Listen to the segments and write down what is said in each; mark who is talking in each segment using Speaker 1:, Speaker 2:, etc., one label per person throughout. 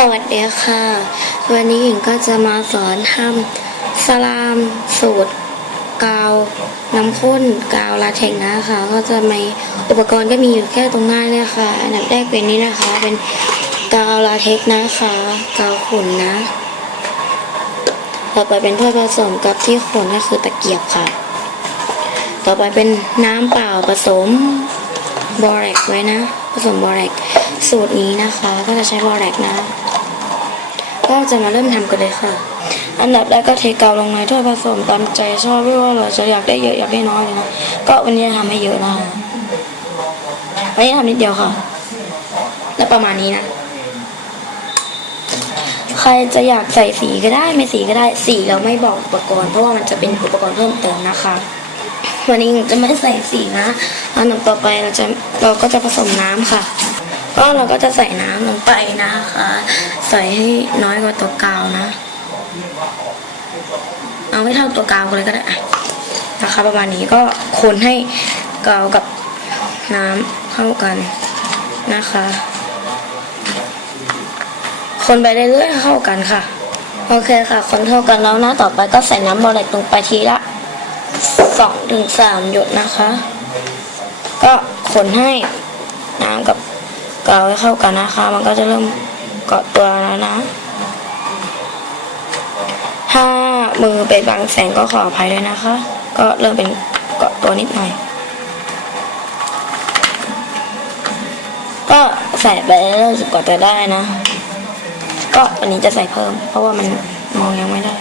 Speaker 1: สวัสดีค่ะ วันนี้หญิงก็จะมาสอนทำสลามสูตร กาวน้ำข้นกาวลาเทกนะคะ ก็จะมีอุปกรณ์ก็มีอยู่แค่ตรงหน้าเนี่ยค่ะ อันดับแรกเป็นนี้นะคะ เป็นกาวลาเทกนะคะ กาวขุ่นนะ ต่อไปเป็นถ้วยผสมกับที่ขนก็คือตะเกียบค่ะ ต่อไปเป็นน้ำเปล่าผสมบอแรกไว้นะ ผสมบอแรกสูตรนี้นะคะ ก็จะใช้บอแรกนะ ก็จะมาเริ่มทำกันเลยค่ะ อันดับแรกก็เทเกาลงในถ้วยผสมตามใจชอบไม่ว่าเราจะอยากได้เยอะอยากได้น้อยเลยนะ ก็วันนี้ทำให้เยอะนะคะวันนี้ทำนิดเดียวค่ะ และประมาณนี้นะ ใครจะอยากใส่สีก็ได้ไม่สีก็ได้ สีเราไม่บอกอุปกรณ์เพราะว่ามันจะเป็นอุปกรณ์เพิ่มเติมนะคะวันนี้จะไม่ใส่สีนะอันดับต่อไปเราจะเราก็จะผสมน้ำค่ะ ก็เราก็จะใส่น้ำลงไปนะคะ ใส่ให้น้อยกว่าตัวกาวนะ เอาไม่เท่าตัวกาวกันเลยก็ได้นะคะประมาณนี้ก็คนให้กาวกับน้ำเข้ากันนะคะ คนไปเรื่อยๆเข้ากันค่ะ โอเคค่ะ คนเข้ากันแล้วนะต่อไปก็ใส่น้ำบอลเล็กลงไปทีละสองถึงสามหยดนะคะ ก็คนให้น้ำกับ กาวให้เข้ากันนะคะ มันก็จะเริ่มเกาะตัวแล้วนะ ถ้ามือไปบังแสงก็ขออภัยด้วยนะคะ ก็เริ่มเป็นเกาะตัวนิดหน่อย ก็ใส่ไปเรื่อยๆกว่าจะได้นะ ก็อันนี้จะใส่เพิ่ม เพราะว่ามันมองยังไม่ได้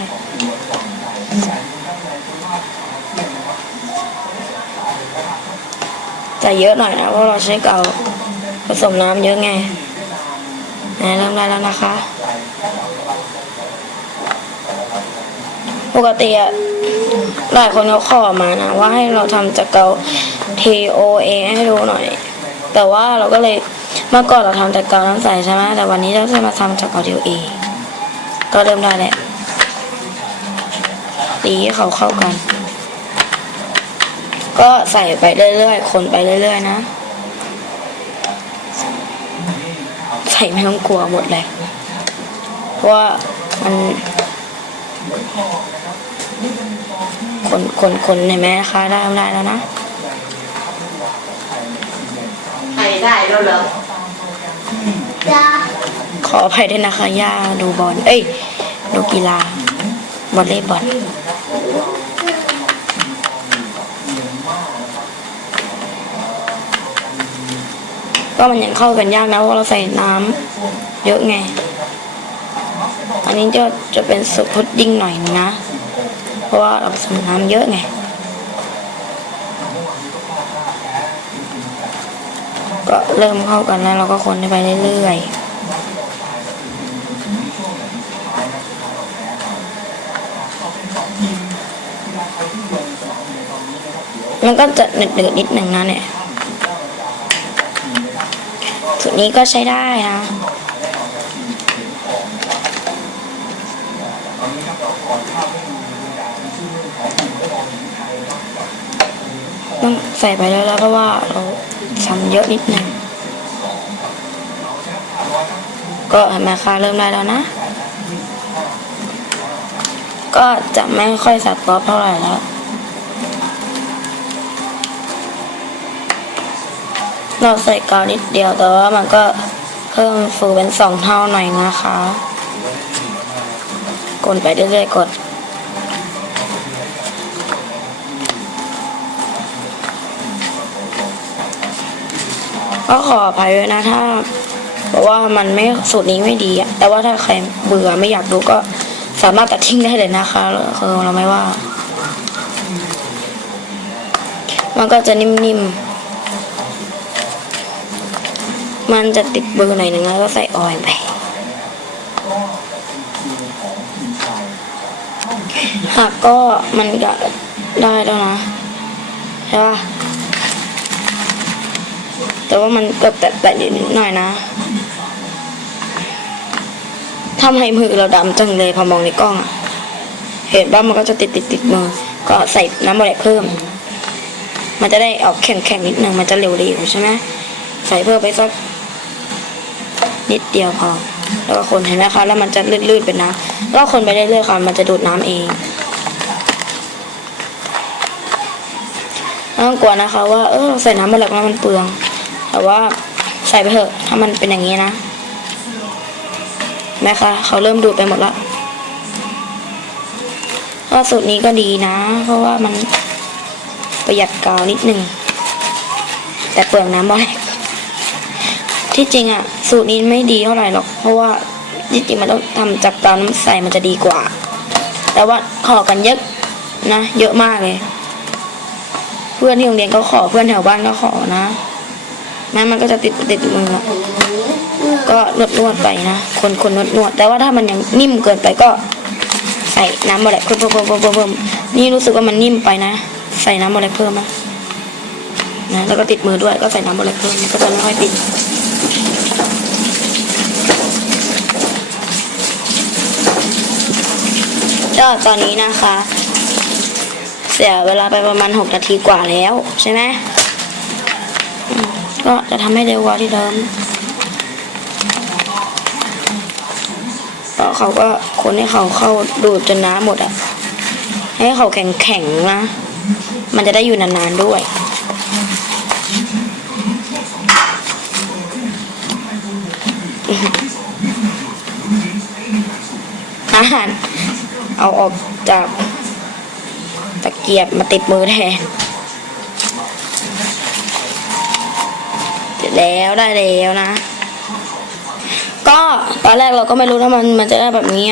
Speaker 1: ใส่เยอะหน่อยนะเพราะเราใช้เกา ผสมน้ำเยอะไงนะเริ่มได้แล้วนะคะ ปกติอะหลายคนเขาขอมานะ ว่าให้เราทำจากเกา TOA ให้ดูหน่อย แต่ว่าเราก็เลยเมื่อก่อนเราทำจากเกาน้ำใสใช่ไหมแต่วันนี้เราจะมาทำจากเกา TOA ก็เริ่มได้แหล้วตีให้เขาเข้ากัน ก็ใส่ไปเรื่อยๆ คนไปเรื่อยๆ นะ ใส่ไม่ต้องกลัวหมดเลย เพราะว่ามันคนคนคนเห็นไหมคะได้ได้แล้วนะ
Speaker 2: ไปได้แล้วเหรอ
Speaker 1: ขออภัยด้วยนะคะย่าดูบอล เอ้ย ดูกีฬาบอลเล่บอล ก็มันยังเข้ากันยากนะเพราะเราใส่น้ำเยอะไง อันนี้จะจะเป็นสุกพุดดิ้งหน่อยนะ เพราะว่าเราผสมน้ำเยอะไง ก็เริ่มเข้ากันแล้วเราก็คนไปเรื่อยๆมันก็จะหนืดๆนิดหนึ่งนะเนี่ย สูตรนี้ก็ใช้ได้นะต้องใส่ไปแล้วแล้วเพราะว่าเราทำเยอะนิดหนึ่งก็เห็นไหมคะเริ่มได้แล้วนะ ก็จะไม่ค่อยสับกรอบเท่าไหร่แล้ว เราใส่กาวนิดเดียวแต่ว่ามันก็เพิ่มฟูเป็นสองเท่าหน่อยนะคะ กดไปเรื่อยๆกดก็ขออภัยด้วยนะถ้าเพราะว่ามันไม่สูตรนี้ไม่ดีอะแต่ว่าถ้าใครเบื่อไม่อยากดูก็สามารถตัดทิ้งได้เลยนะคะคือเราไม่ว่า มันก็จะนิ่มๆ มันจะติดเบอร์หน่อยหนึ่งแล้วก็ใส่ออยไปหากก็มันก็ได้แล้วนะใช่ปะแต่ว่ามันก็แตะๆอยู่นิดหน่อยนะทำให้มือเราดำจังเลยพอมองในกล้องอะเห็นว่ามันก็จะติดติดติดมือ ก็ใส่น้ำบะแลกเพิ่ม มันจะได้ออกแข็งๆนิดนึงมันจะเร็วๆใช่ไหมใส่เพิ่มไปสัก นิดเดียวพอแล้วก็คนเห็นไหมคะแล้วมันจะลื่นๆเป็นน้ำแล้วก็คนไปเรื่อยๆค่ะมันจะดูดน้ำเองไม่ต้องกลัวนะคะ ว่าเออใส่น้ำมาแล้วมันเปลือง แต่ว่าใส่ไปเถอะถ้ามันเป็นอย่างนี้นะไหมคะเขาเริ่มดูดไปหมดล้วก็สูตรนี้ก็ดีนะ เพราะว่ามันประหยัดกาวนิดนึงแต่เปลืองน้ำบ่แหลก ที่จริงอะ สูตรนี้ไม่ดีเท่าไหร่หรอก เพราะว่าที่จริงมันต้องทำจากกาน้ำใสมันจะดีกว่า แต่ว่าขอกันเยอะนะ เยอะมากเลย เพื่อนที่โรงเรียนก็ขอเพื่อนแถวบ้านก็ขอนะแม้มันก็จะติดติดมือก็นวดนวดไปนะ คนคนนวดนวดแต่ว่าถ้ามันยังนิ่มเกินไปก็ใส่น้ำอะไรเพิ่มเพิ่มเพิ่มเพิ่มเพิ่มนี่รู้สึกว่ามันนิ่มไปนะ ใส่น้ำอะไรเพิ่มนะนะแล้วก็ติดมือด้วยก็ใส่น้ำอะไรเพิ่มมันก็จะไม่ค่อยติด ก็ตอนนี้นะคะ เสียเวลาไปประมาณหกนาทีกว่าแล้วใช่ไหมก็จะทำให้เร็วกว่าที่เดิมแล้วเขาก็คนให้เขาเข้าดูดจนน้ำหมดอะ ให้เขาแข็งแข็งๆนะ มันจะได้อยู่นานๆด้วยอาหาร เอาออกจากตะเกียบมาติดมือแทนเสร็จแล้วได้แล้วนะ ก็ตอนแรกเราก็ไม่รู้ว่ามันมันจะได้แบบนี้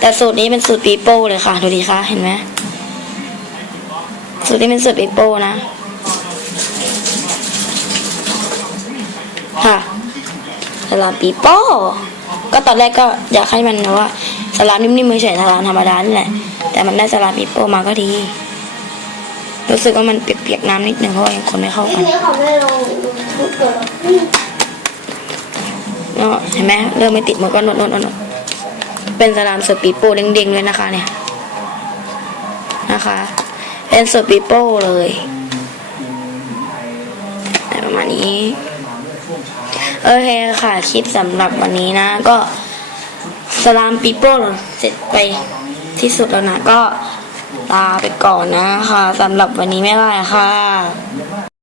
Speaker 1: แต่สูตรนี้เป็นสูตรปีโป้เลยค่ะ ดูดีค่ะเห็นไหมสูตรนี้เป็นสูตรปีโป้นะ ค่ะสลามปีโป้ก็ตอนแรกก็อยากให้มันแบบว่า สลามนิ่มๆไม่ใช่สลามธรรมดานี่แหละ แต่มันได้สลามปีโป้มาก็ดี รู้สึกว่ามันเปียกๆน้ำนิดนึงเพราะว่ายังคนไม่เข้า
Speaker 3: ที
Speaker 1: กัน
Speaker 3: นี้เขาไม่ลงดูทุกตัว
Speaker 1: เนาะเห็นไหมเริ่มไม่ติดมันก็นวดนวดนวดนวดเป็นสลามสูตรปีโป้เด้งๆเลยนะคะเนี่ยนะคะ เป็นสูตรปีโป้เลยประมาณนี้โอเคค่ะคลิปสำหรับวันนี้นะก็ สลามปีโป้เสร็จไปที่สุดแล้วนะก็ลาไปก่อนนะคะสำหรับวันนี้ไม่ไหวค่ะ